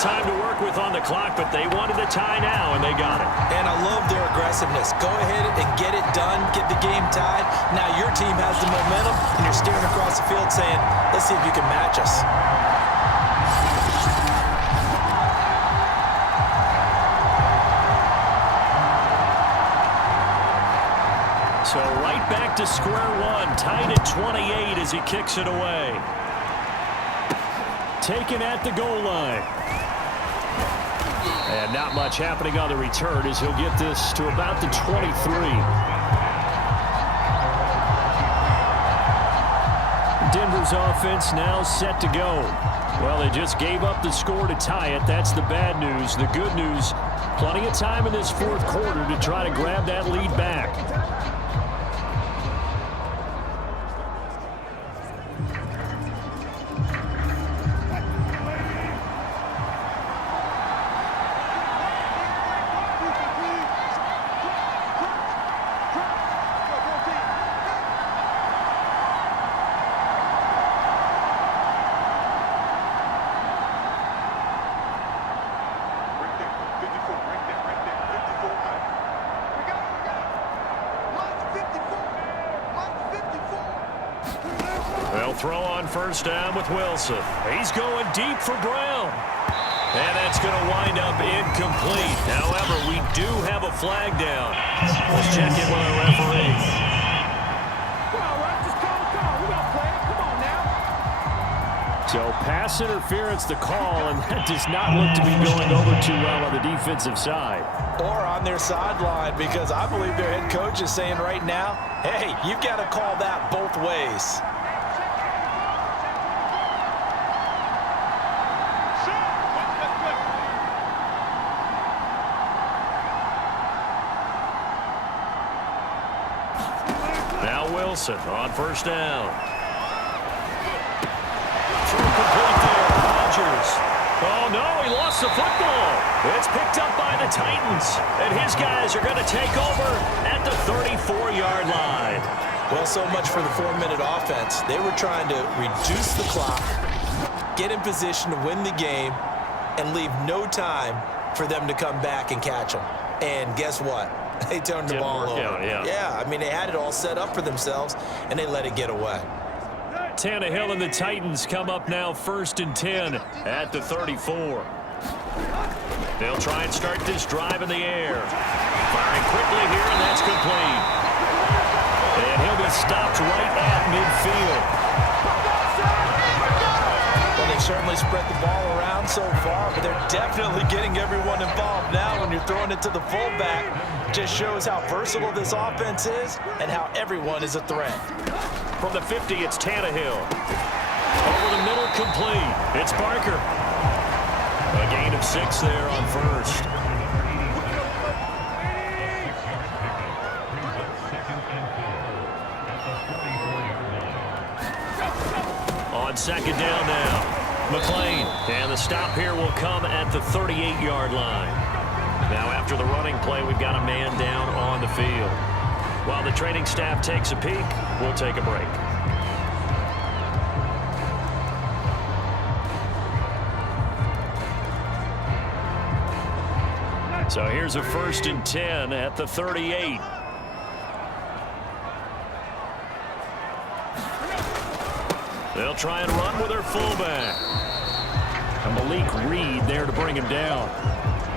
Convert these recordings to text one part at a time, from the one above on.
time to work with on the clock, but they wanted the tie now, and they got it. And I love their aggressiveness. Go ahead and get it done, get the game tied. Now your team has the momentum, and you're staring across the field saying, let's see if you can match us. So right back to square one, tied at 28 as he kicks it away. Taken at the goal line. And not much happening on the return as he'll get this to about the 23. Denver's offense now set to go. Well, they just gave up the score to tie it. That's the bad news. The good news, plenty of time in this fourth quarter to try to grab that lead back. They'll throw on first down with Wilson. He's going deep for Brown. And that's going to wind up incomplete. However, we do have a flag down. Let's check in with our referee. Come on, Russ. Just call the call. We're going to play it. Come on now. So pass interference the call, and that does not look to be going over too well on the defensive side. Or on their sideline, because I believe their head coach is saying right now, hey, you've got to call that both ways. Wilson on first down. Throw complete there. Rodgers. Oh, no, he lost the football. It's picked up by the Titans. And his guys are going to take over at the 34-yard line. Well, so much for the 4-minute offense. They were trying to reduce the clock, get in position to win the game, and leave no time for them to come back and catch them. And guess what? They turned the ball over. Yeah, I mean, they had it all set up for themselves, and they let it get away. Tannehill and the Titans come up now 1st and 10 at the 34. They'll try and start this drive in the air. Firing quickly here, and that's complete. And he'll be stopped right at midfield. Well, they've certainly spread the ball around so far, but they're definitely getting everyone involved now when you're throwing it to the fullback. Just shows how versatile this offense is and how everyone is a threat. From the 50, it's Tannehill. Over the middle, complete. It's Barker. A gain of 6 there on first. On second down now. McLean. And the stop here will come at the 38-yard line. Now after the running play, we've got a man down on the field. While the training staff takes a peek, we'll take a break. So here's a 1st and 10 at the 38. They'll try and run with their fullback. And Malik Reed there to bring him down.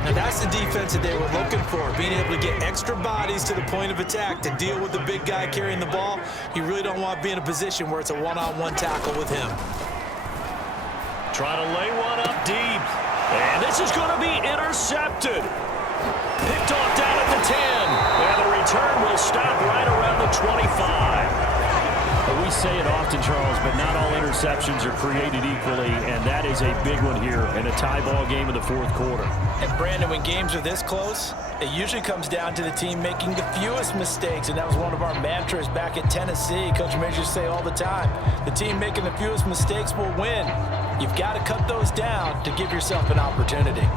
And that's the defense that they were looking for, being able to get extra bodies to the point of attack to deal with the big guy carrying the ball. You really don't want to be in a position where it's a one-on-one tackle with him. Try to lay one up deep. And this is going to be intercepted. Picked off down at the 10. And the return will stop right around the 25. We say it often, Charles, but not all interceptions are created equally, and that is a big one here in a tie ball game in the fourth quarter. And, Brandon, when games are this close, it usually comes down to the team making the fewest mistakes, and that was one of our mantras back at Tennessee. Coach Major used to say all the time, the team making the fewest mistakes will win. You've got to cut those down to give yourself an opportunity.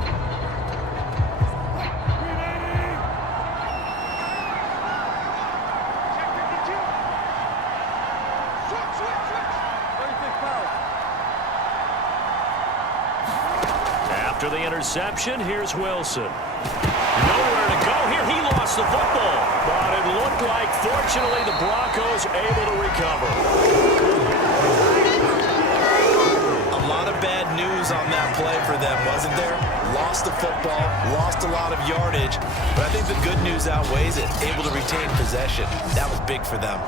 After the interception, here's Wilson. Nowhere to go here. He lost the football. But it looked like, fortunately, the Broncos able to recover. A lot of bad news on that play for them, wasn't there? Lost the football, lost a lot of yardage. But I think the good news outweighs it. Able to retain possession. That was big for them.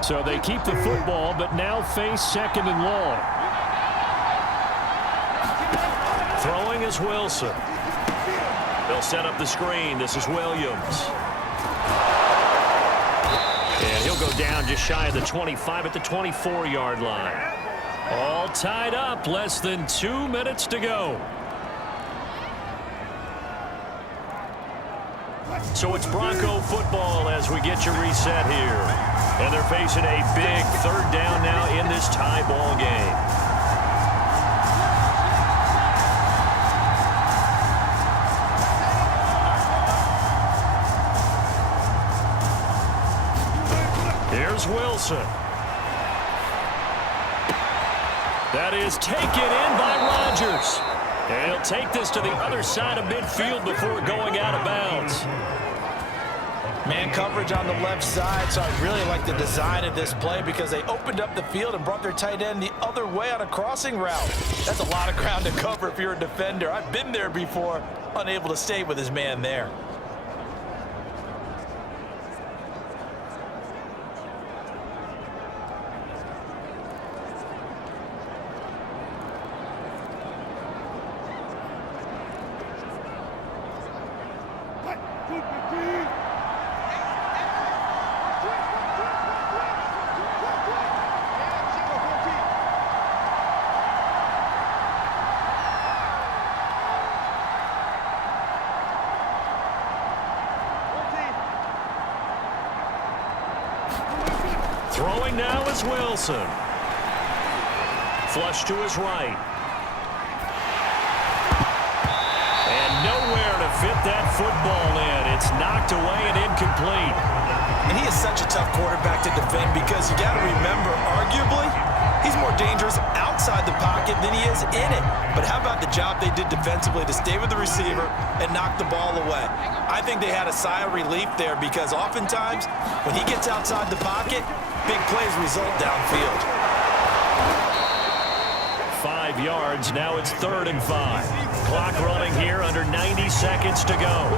So they keep the football, but now face second and long. Throwing is Wilson. They'll set up the screen. This is Williams. And he'll go down just shy of the 25 at the 24-yard line. All tied up. Less than 2 minutes to go. So it's Bronco football as we get you reset here. And they're facing a big third down now in this tie ball game. Here's Wilson. That is taken in by Rodgers. And he'll take this to the other side of midfield before going out of bounds. Man coverage on the left side, so I really like the design of this play because they opened up the field and brought their tight end the other way on a crossing route. That's a lot of ground to cover if you're a defender. I've been there before, unable to stay with his man there. Throwing now is Wilson. Flush to his right. And nowhere to fit that football in. It's knocked away and incomplete. And he is such a tough quarterback to defend because you got to remember, arguably, he's more dangerous outside the pocket than he is in it. But how about the job they did defensively to stay with the receiver and knock the ball away? I think they had a sigh of relief there because oftentimes when he gets outside the pocket, big plays result downfield. 5 yards. Now it's 3rd and 5. Clock running here under 90 seconds to go.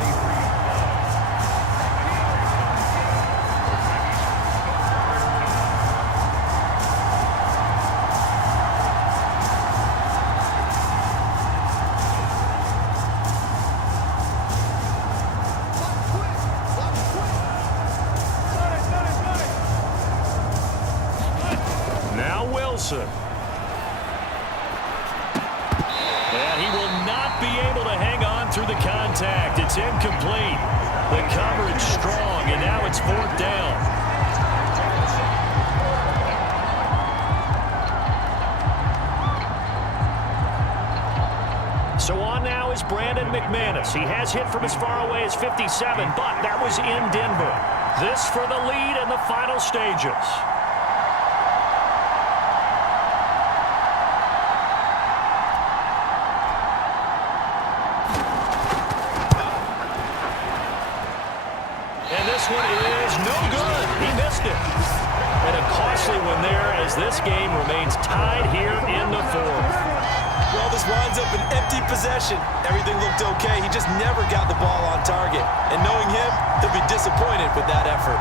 And he will not be able to hang on through the contact. It's incomplete. The coverage strong, and now it's 4th down. So on now is Brandon McManus. He has hit from as far away as 57, but that was in Denver. This for the lead in the final stages. Is no good. He missed it. And a costly one there as this game remains tied here in the 4th. Well, this winds up an empty possession. Everything looked okay. He just never got the ball on target. And knowing him, he'll be disappointed with that effort.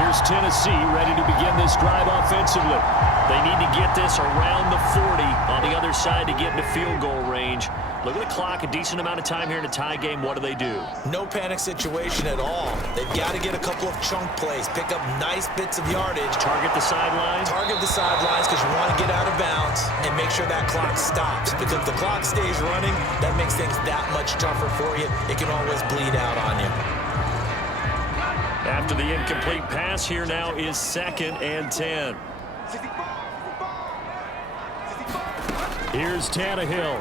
Here's Tennessee ready to begin this drive offensively. They need to get this around the 40 on the other side to get into field goal range. Look at the clock, a decent amount of time here in a tie game. What do? No panic situation at all. They've got to get a couple of chunk plays, pick up nice bits of yardage. Target the sidelines? Target the sidelines because you want to get out of bounds and make sure that clock stops. Because if the clock stays running, that makes things that much tougher for you. It can always bleed out on you. After the incomplete pass, here now is 2nd and 10. Here's Tannehill.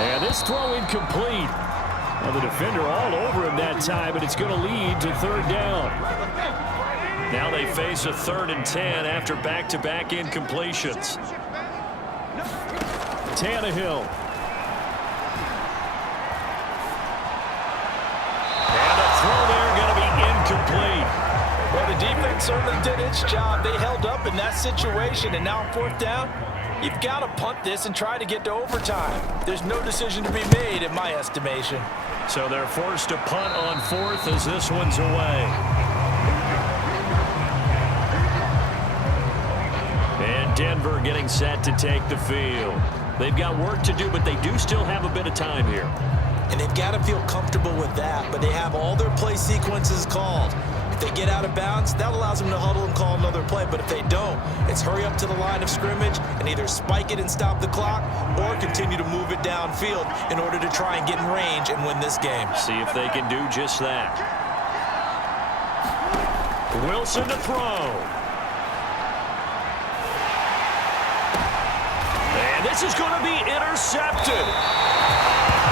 And this throw incomplete. Well, the defender all over him that time, but it's going to lead to third down. Now they face a 3rd and 10 after back-to-back incompletions. Tannehill. And a throw there going to be incomplete. Well, the defense certainly did its job. They held up in that situation, and now on 4th down, you've got to punt this and try to get to overtime. There's no decision to be made in my estimation. So they're forced to punt on 4th as this one's away. And Denver getting set to take the field. They've got work to do, but they do still have a bit of time here. And they've got to feel comfortable with that, but they have all their play sequences called. If they get out of bounds, that allows them to huddle and call another play. But if they don't, it's hurry up to the line of scrimmage and either spike it and stop the clock or continue to move it downfield in order to try and get in range and win this game. See if they can do just that. Wilson to throw. And this is going to be intercepted.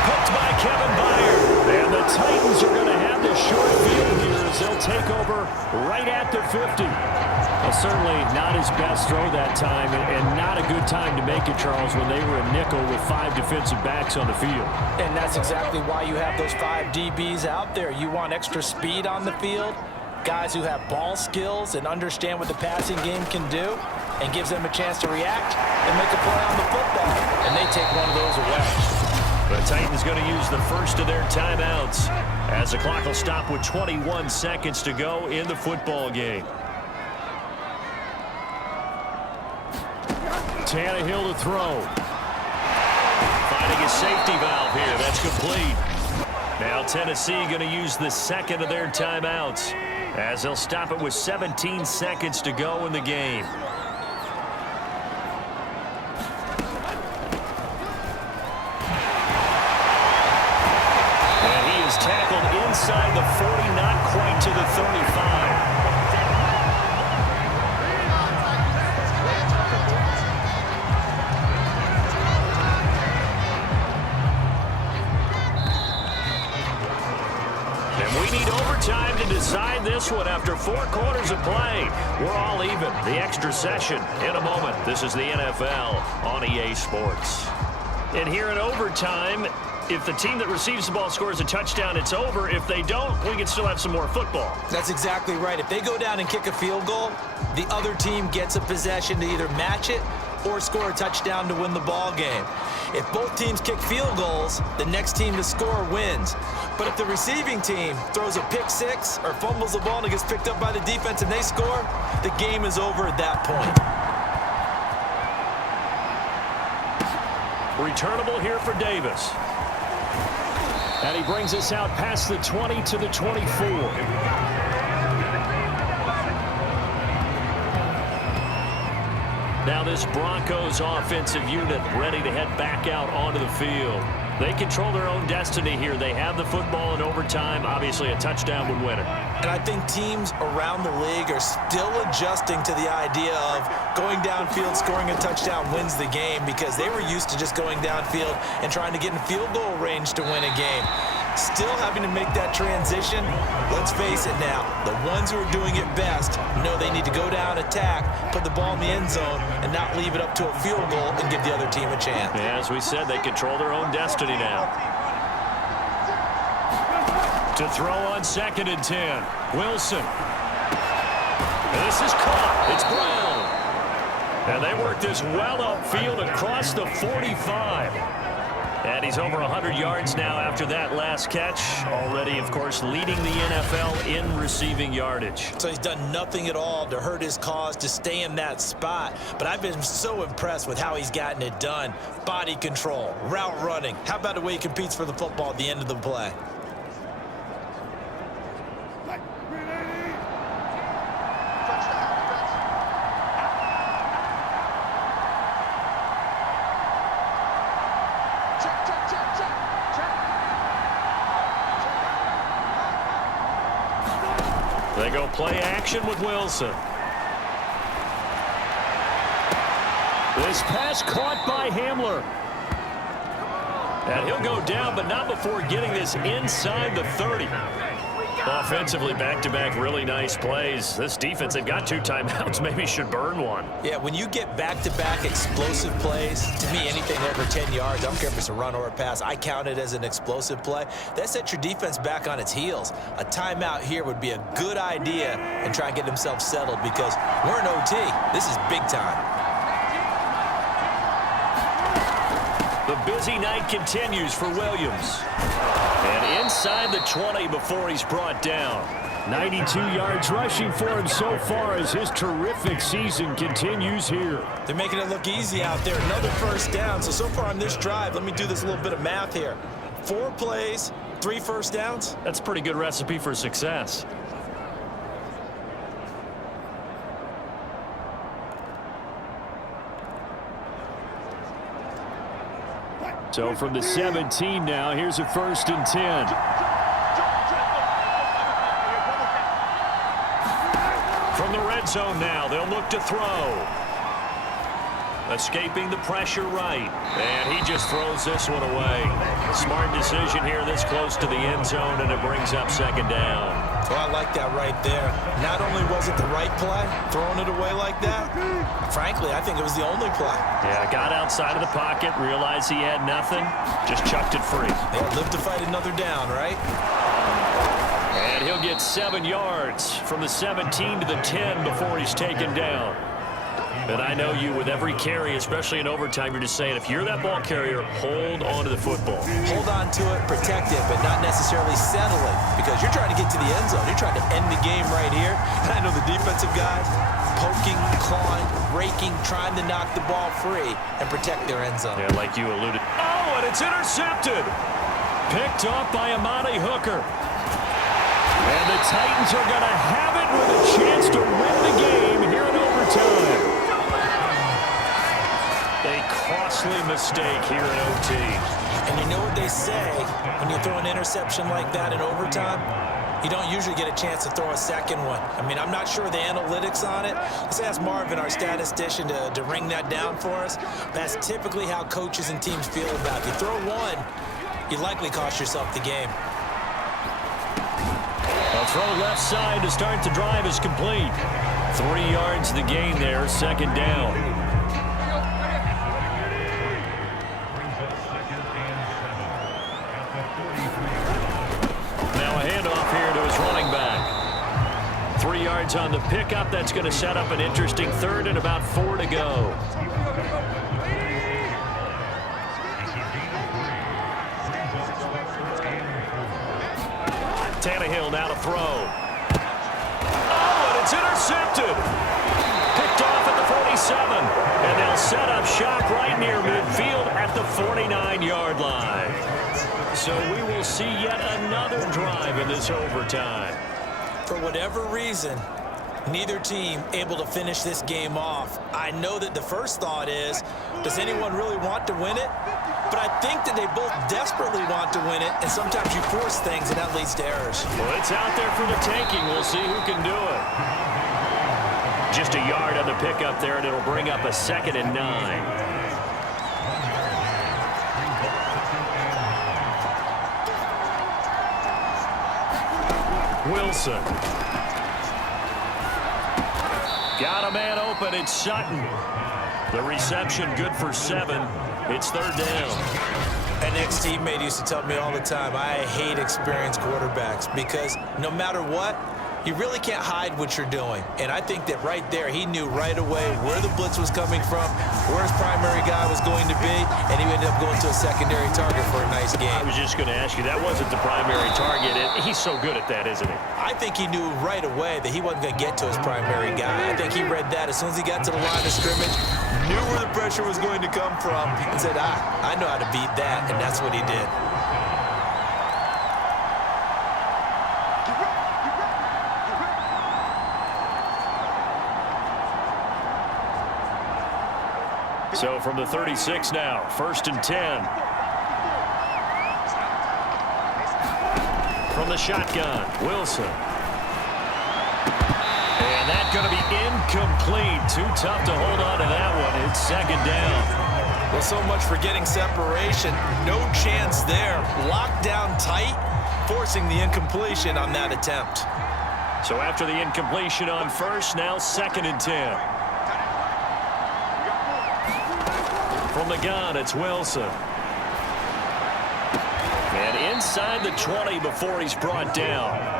Picked by Kevin Byard. And the Titans are going to have this short field here as they'll take over right at the 50. Well, certainly not his best throw that time, and not a good time to make it, Charles, when they were a nickel with 5 defensive backs on the field. And that's exactly why you have those 5 DBs out there. You want extra speed on the field, guys who have ball skills and understand what the passing game can do, and gives them a chance to react and make a play on the football. And they take one of those away. The Titans going to use the first of their timeouts as the clock will stop with 21 seconds to go in the football game. Tannehill to throw. Finding a safety valve here. That's complete. Now Tennessee going to use the second of their timeouts as they'll stop it with 17 seconds to go in the game. Tackled inside the 40, not quite to the 35. And we need overtime to decide this one after 4 quarters of play. We're all even. The extra session in a moment. This is the NFL on EA Sports. And here in overtime, if the team that receives the ball scores a touchdown, it's over. If they don't, we can still have some more football. That's exactly right. If they go down and kick a field goal, the other team gets a possession to either match it or score a touchdown to win the ball game. If both teams kick field goals, the next team to score wins. But if the receiving team throws a pick 6 or fumbles the ball and it gets picked up by the defense and they score, the game is over at that point. Returnable here for Davis. And he brings us out past the 20 to the 24. Now this Broncos offensive unit ready to head back out onto the field. They control their own destiny here. They have the football in overtime. Obviously, a touchdown would win it. And I think teams around the league are still adjusting to the idea of going downfield, scoring a touchdown wins the game, because they were used to just going downfield and trying to get in field goal range to win a game. Still having to make that transition. Let's face it now, the ones who are doing it best know they need to go down, attack, put the ball in the end zone, and not leave it up to a field goal and give the other team a chance. Yeah, as we said, they control their own destiny now. To throw on 2nd and 10. Wilson. This is caught. It's Brown. And they work this well upfield across the 45. And he's over 100 yards now after that last catch. Already, of course, leading the NFL in receiving yardage. So he's done nothing at all to hurt his cause to stay in that spot. But I've been so impressed with how he's gotten it done. Body control, route running. How about the way he competes for the football at the end of the play? They go play action with Wilson. This pass caught by Hamler. And he'll go down, but not before getting this inside the 30. Offensively, back-to-back really nice plays. This defense, they've got 2 timeouts, maybe should burn one. Yeah, when you get back-to-back explosive plays, to me, anything over 10 yards, I don't care if it's a run or a pass, I count it as an explosive play. That sets your defense back on its heels. A timeout here would be a good idea and try and get themselves settled because we're in OT. This is big time. The busy night continues for Williams. And inside the 20 before he's brought down. 92 yards rushing for him so far as his terrific season continues here. They're making it look easy out there. Another first down. So far on this drive, let me do this little bit of math here. 4 plays, 3 first downs. That's a pretty good recipe for success. So from the 17 now, here's a 1st and 10. From the red zone now, they'll look to throw. Escaping the pressure right. And he just throws this one away. Smart decision here this close to the end zone, and it brings up 2nd down. Well, I like that right there. Not only was it the right play, throwing it away like that, frankly, I think it was the only play. Yeah, got outside of the pocket, realized he had nothing, just chucked it free. They'll live to fight another down, right? And he'll get 7 yards from the 17 to the 10 before he's taken down. And I know you, with every carry, especially in overtime, you're just saying, if you're that ball carrier, hold on to the football. Hold on to it, protect it, but not necessarily settle it, because you're trying to get to the end zone. You're trying to end the game right here. And I know the defensive guys poking, clawing, raking, trying to knock the ball free and protect their end zone. Yeah, like you alluded. Oh, and it's intercepted. Picked off by Amani Hooker. And the Titans are going to have it with a chance to win the game here in overtime. A costly mistake here in OT. And you know what they say, when you throw an interception like that in overtime, you don't usually get a chance to throw a second one. I mean, I'm not sure of the analytics on it. Let's ask Marvin, our statistician, to ring that down for us. That's typically how coaches and teams feel about it. If you throw one, you likely cost yourself the game. A throw left side to start the drive is complete. 3 yards the gain there, 2nd down. On the pickup, that's going to set up an interesting 3rd and about 4 to go. Tannehill now to throw. Oh, and it's intercepted. Picked off at the 47. And they'll set up shop right near midfield at the 49-yard line. So we will see yet another drive in this overtime. For whatever reason, neither team able to finish this game off. I know that the first thought is, does anyone really want to win it? But I think that they both desperately want to win it, and sometimes you force things, and that leads to errors. Well, it's out there for the taking. We'll see who can do it. Just a yard on the pickup there, and it'll bring up a 2nd and 9. Wilson. Got a man open. It's Sutton. The reception good for 7. It's 3rd down. An ex-teammate used to tell me all the time, I hate experienced quarterbacks because no matter what, you really can't hide what you're doing. And I think that right there, he knew right away where the blitz was coming from, where his primary guy was going to be, and he ended up going to a secondary target for a nice game. I was just going to ask you, that wasn't the primary target. He's so good at that, isn't he? I think he knew right away that he wasn't going to get to his primary guy. I think he read that as soon as he got to the line of scrimmage, knew where the pressure was going to come from, and said, I know how to beat that, and that's what he did. So from the 36 now, 1st and 10. From the shotgun, Wilson. And that's going to be incomplete. Too tough to hold on to that one. It's 2nd down. Well, so much for getting separation. No chance there. Locked down tight, forcing the incompletion on that attempt. So after the incompletion on first, now 2nd and 10. From the gun, it's Wilson. And inside the 20 before he's brought down.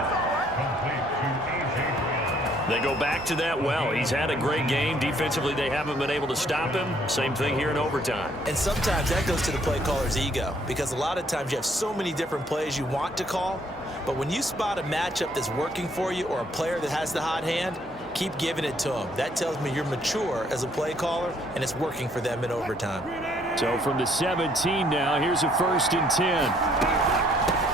They go back to that well. He's had a great game. Defensively, they haven't been able to stop him. Same thing here in overtime. And sometimes that goes to the play caller's ego, because a lot of times you have so many different plays you want to call, but when you spot a matchup that's working for you or a player that has the hot hand, keep giving it to them. That tells me you're mature as a play caller, and it's working for them in overtime. So from the 17 now, here's a 1st and 10.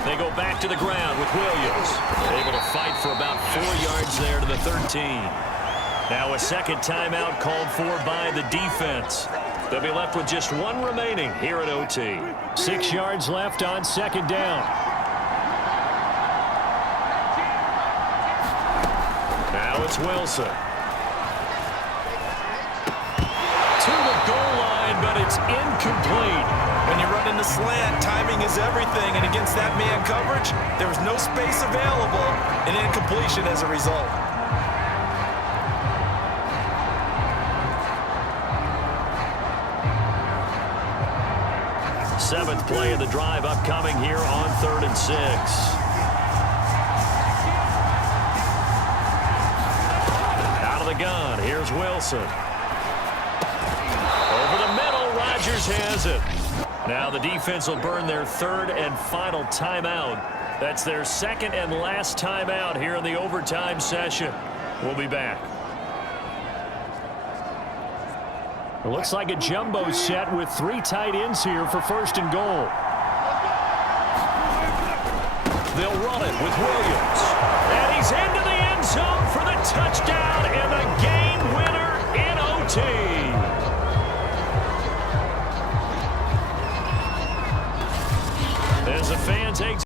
They go back to the ground with Williams. Able to fight for about 4 yards there to the 13. Now a second timeout called for by the defense. They'll be left with just one remaining here at OT. 6 yards left on 2nd down. Now it's Wilson. To the goal line, but it's incomplete. When you run in the slant, timing is everything, and against that man coverage, there was no space available, and incompletion as a result. Seventh play of the drive upcoming here on 3rd and 6. Out of the gun, here's Wilson. Over the middle, Rodgers has it. Now the defense will burn their 3rd and final timeout. That's their 2nd and last timeout here in the overtime session. We'll be back. It looks like a jumbo set with 3 tight ends here for 1st and goal. They'll run it with Williams. And he's into the end zone for the touchdown and the game winner in OT. As a fan takes